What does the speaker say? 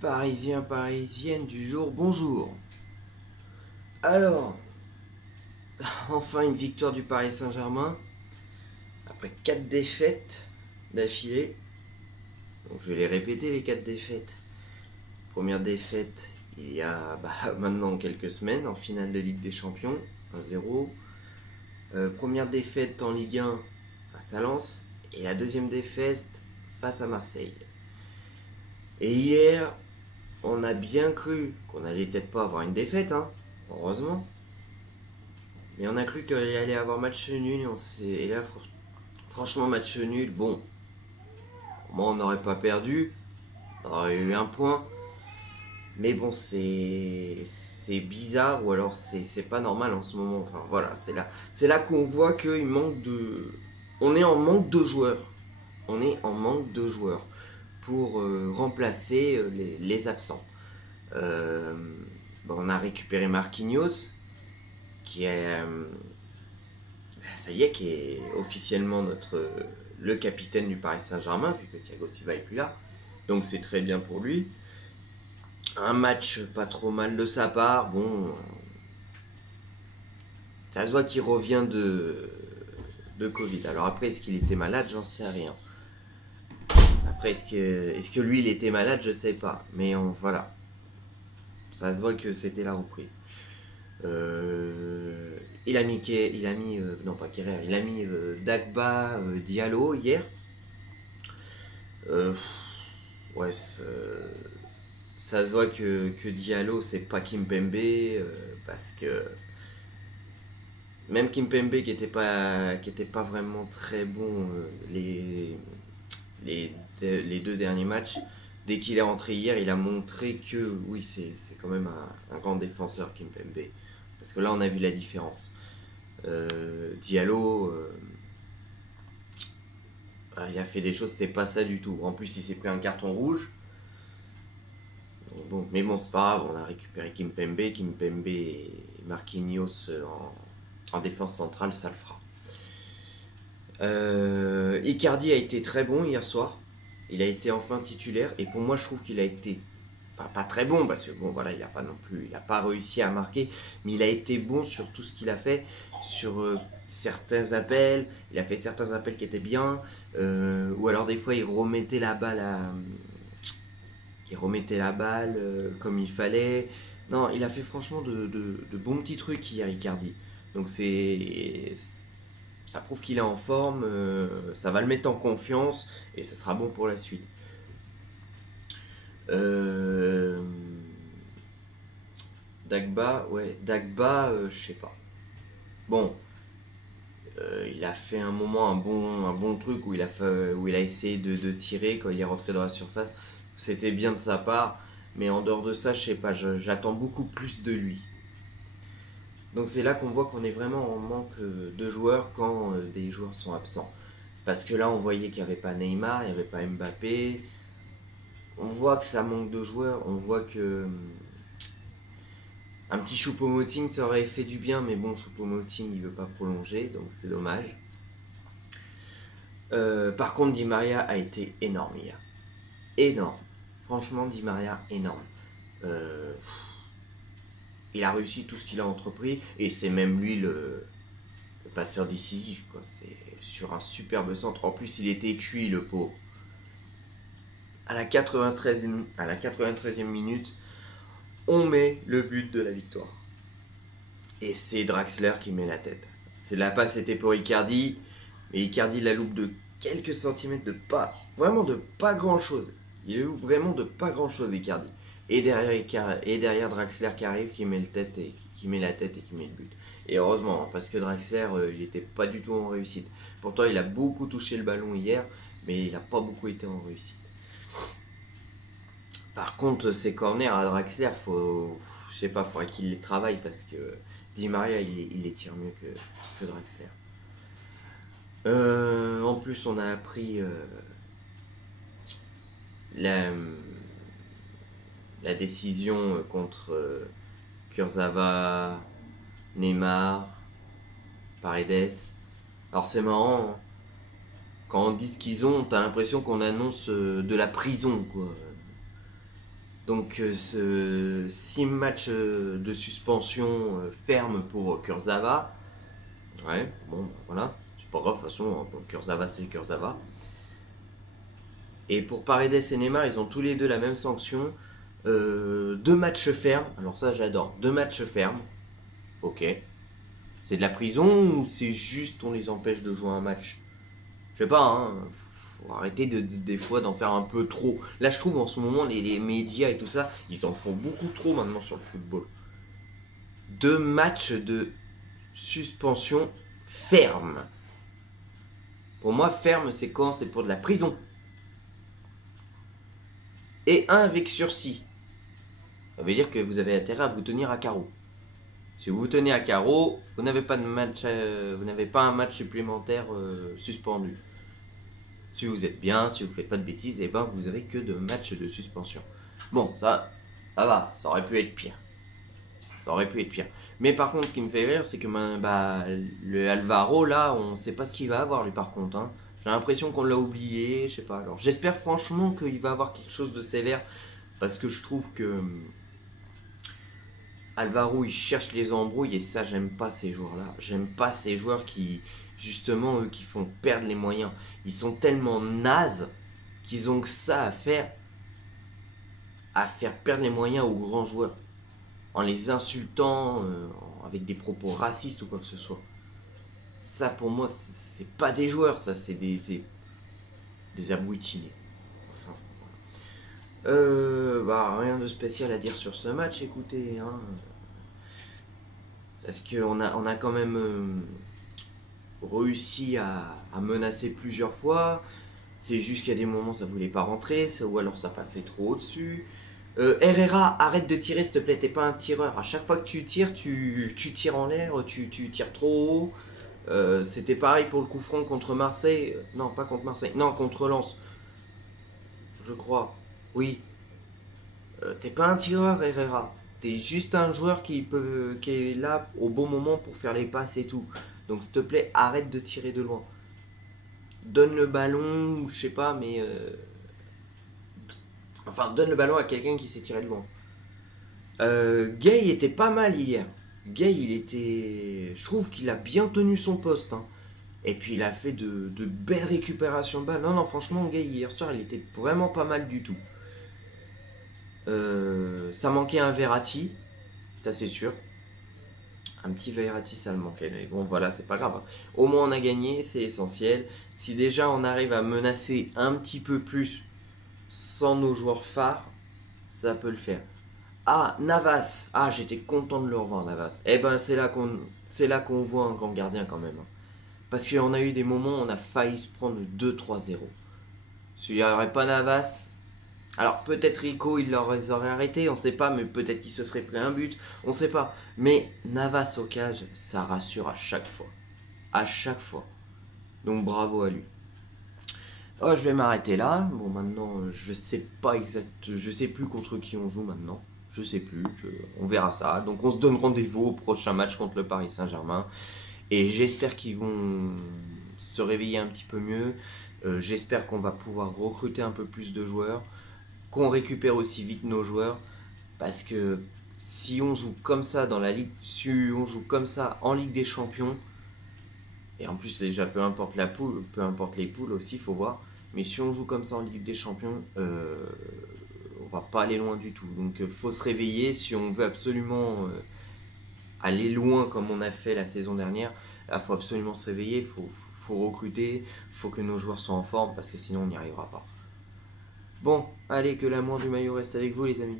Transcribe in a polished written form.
Parisiens, parisiennes du jour, bonjour. Alors, enfin une victoire du Paris Saint-Germain, après 4 défaites d'affilée. Donc je vais les répéter les 4 défaites. Première défaite il y a maintenant quelques semaines en finale de Ligue des Champions, 1-0. Première défaite en Ligue 1 face à Lens. Et la deuxième défaite face à Marseille. Et hier, on a bien cru qu'on allait peut-être pas avoir une défaite, hein, heureusement. Mais on a cru qu'il allait avoir match nul et là, franchement, match nul. Bon, moi, on n'aurait pas perdu, on aurait eu un point. Mais bon, c'est bizarre ou alors c'est pas normal en ce moment. Enfin voilà, c'est là qu'on voit qu'il manque de. On est en manque de joueurs. On est en manque de joueurs pour remplacer les absents. Euh, on a récupéré Marquinhos, qui est, ça y est, qui est officiellement le capitaine du Paris Saint-Germain, vu que Thiago Silva est plus là. Donc c'est très bien pour lui. Un match pas trop mal de sa part. Bon, ça se voit qu'il revient de Covid. Alors après, est-ce qu'il était malade? J'en sais rien. Après, est-ce que lui, il était malade? Je sais pas. Mais voilà. Ça se voit que c'était la reprise. Non pas Kerrer, il a mis Dagba, Diallo hier. Ouais, ça se voit que Diallo c'est pas Kimpembe, parce que même Kimpembe qui était pas vraiment très bon les deux derniers matchs, dès qu'il est rentré hier, il a montré que oui, c'est quand même un grand défenseur Kimpembe. Parce que là, on a vu la différence. Diallo, il a fait des choses, c'était pas ça du tout. En plus, il s'est pris un carton rouge. Bon, mais bon, c'est pas grave, on a récupéré Kimpembe et Marquinhos en défense centrale, ça le fera. Icardi a été très bon hier soir. Il a été enfin titulaire et pour moi, je trouve qu'il a été, enfin, pas très bon parce que bon voilà, il a pas réussi à marquer, mais il a été bon sur tout ce qu'il a fait, sur certains appels. Il a fait certains appels qui étaient bien, ou alors des fois il remettait la balle comme il fallait. Non, il a fait franchement de bons petits trucs hier, Icardi. Donc ça prouve qu'il est en forme, ça va le mettre en confiance et ce sera bon pour la suite. Euh, Dagba, je sais pas. Bon, il a fait un moment un bon truc où où il a essayé de tirer quand il est rentré dans la surface. C'était bien de sa part, mais en dehors de ça, je sais pas, j'attends beaucoup plus de lui. Donc c'est là qu'on voit qu'on est vraiment en manque de joueurs quand des joueurs sont absents. Parce que là, on voyait qu'il n'y avait pas Neymar, il n'y avait pas Mbappé. On voit que ça manque de joueurs, on voit que un petit Choupo-Moting ça aurait fait du bien, mais bon, Choupo-Moting il veut pas prolonger, donc c'est dommage. Par contre, Di Maria a été énorme hier. Énorme. Franchement, Di Maria, énorme. Il a réussi tout ce qu'il a entrepris, et c'est même lui le passeur décisif, quoi. C'est sur un superbe centre. En plus, il était cuit, le pauvre. À la 93e minute, on met le but de la victoire. Et c'est Draxler qui met la tête. La passe était pour Icardi, mais Icardi la loupe de quelques centimètres, vraiment de pas grand chose. Il loupe vraiment de pas grand chose, Icardi. Et derrière Draxler qui arrive, qui met la tête et qui met le but. Et heureusement, hein, parce que Draxler, il n'était pas du tout en réussite. Pourtant, il a beaucoup touché le ballon hier, mais il n'a pas beaucoup été en réussite. Par contre, ces corners à Draxler, je sais pas, faudrait qu'il les travaille parce que Di Maria, il les tire mieux que Draxler. En plus, on a appris la, la décision contre Kurzawa, Neymar, Paredes. Alors c'est marrant, hein. Quand on dit ce qu'ils ont, t'as l'impression qu'on annonce de la prison, quoi. Donc 6 matchs de suspension ferme pour Kurzawa. Ouais, bon, voilà. C'est pas grave, de toute façon, bon, Kurzawa c'est Kurzawa. Et pour Paredes et Neymar, ils ont tous les deux la même sanction. 2 matchs fermes. Alors ça, j'adore. 2 matchs fermes. Ok. C'est de la prison ou c'est juste on les empêche de jouer un match? Je sais pas, hein. Faut arrêter des fois d'en faire un peu trop. Là, je trouve en ce moment, les médias et tout ça, ils en font beaucoup trop maintenant sur le football. 2 matchs de suspension ferme. Pour moi, ferme, c'est quand c'est pour de la prison. Et 1 avec sursis. Ça veut dire que vous avez intérêt à vous tenir à carreau. Si vous vous tenez à carreau, vous n'avez pas de match, vous n'avez pas un match supplémentaire suspendu. Si vous êtes bien, si vous faites pas de bêtises, et ben vous avez que 2 matchs de suspension. Bon, ça va, ça aurait pu être pire. Ça aurait pu être pire. Mais par contre, ce qui me fait rire, c'est que le Alvaro, là, on sait pas ce qu'il va avoir, lui, par contre. Hein. J'ai l'impression qu'on l'a oublié, je sais pas. Alors, j'espère franchement qu'il va avoir quelque chose de sévère, parce que je trouve que Alvaro, il cherche les embrouilles, et ça, j'aime pas ces joueurs-là. J'aime pas ces joueurs qui, justement, eux, qui font perdre les moyens. Ils sont tellement nazes qu'ils ont que ça à faire perdre les moyens aux grands joueurs. En les insultant, avec des propos racistes ou quoi que ce soit. Ça, pour moi, c'est pas des joueurs, ça, c'est des abrutinés. Enfin, voilà. Rien de spécial à dire sur ce match, écoutez. Hein. Parce qu'on a quand même réussi à menacer plusieurs fois. C'est juste qu'il y a des moments ça voulait pas rentrer, ou alors ça passait trop au-dessus. Herrera, arrête de tirer s'il te plaît, t'es pas un tireur. À chaque fois que tu tires, tu tires en l'air, tu tires trop haut. C'était pareil pour le coup franc contre Marseille. Non, pas contre Marseille. Non, contre Lens. Je crois. Oui. T'es pas un tireur, Herrera. T'es juste un joueur qui est là au bon moment pour faire les passes et tout. Donc s'il te plaît, arrête de tirer de loin. Donne le ballon, ou je sais pas, mais... Enfin, donne le ballon à quelqu'un qui sait tirer de loin. Gay était pas mal hier. Gay, il était... Je trouve qu'il a bien tenu son poste. Hein. Et puis il a fait de belles récupérations de balles. Non, non, franchement, Gay, hier soir, il était vraiment pas mal du tout. Ça manquait un Verratti. Ça, c'est sûr. Un petit Verratti, ça le manquait. Mais bon, voilà, c'est pas grave. Au moins, on a gagné, c'est essentiel. Si déjà, on arrive à menacer un petit peu plus sans nos joueurs phares, ça peut le faire. Ah, Navas. Ah, j'étais content de le revoir, Navas. Eh ben, c'est là qu'on voit un grand gardien quand même. Hein. Parce qu'on a eu des moments où on a failli se prendre 2-3-0. S'il n'y aurait pas Navas... Alors, peut-être Rico, il les aurait arrêtés, on sait pas, mais peut-être qu'il se serait pris un but, on sait pas. Mais Navas au cage, ça rassure à chaque fois. À chaque fois. Donc, bravo à lui. Oh, je vais m'arrêter là. Bon, maintenant, je sais pas je sais plus contre qui on joue maintenant. Je sais plus, on verra ça. Donc on se donne rendez-vous au prochain match contre le Paris Saint-Germain. Et j'espère qu'ils vont se réveiller un petit peu mieux. J'espère qu'on va pouvoir recruter un peu plus de joueurs. Qu'on récupère aussi vite nos joueurs. Parce que si on joue comme ça dans la Ligue, si on joue comme ça en Ligue des Champions, et en plus déjà peu importe la poule, peu importe les poules aussi, il faut voir. Mais si on joue comme ça en Ligue des Champions, on va pas aller loin du tout. Donc faut se réveiller si on veut absolument aller loin comme on a fait la saison dernière. Là, faut absolument se réveiller, faut recruter, faut que nos joueurs soient en forme parce que sinon on n'y arrivera pas. Bon, allez, que l'amour du maillot reste avec vous les amis.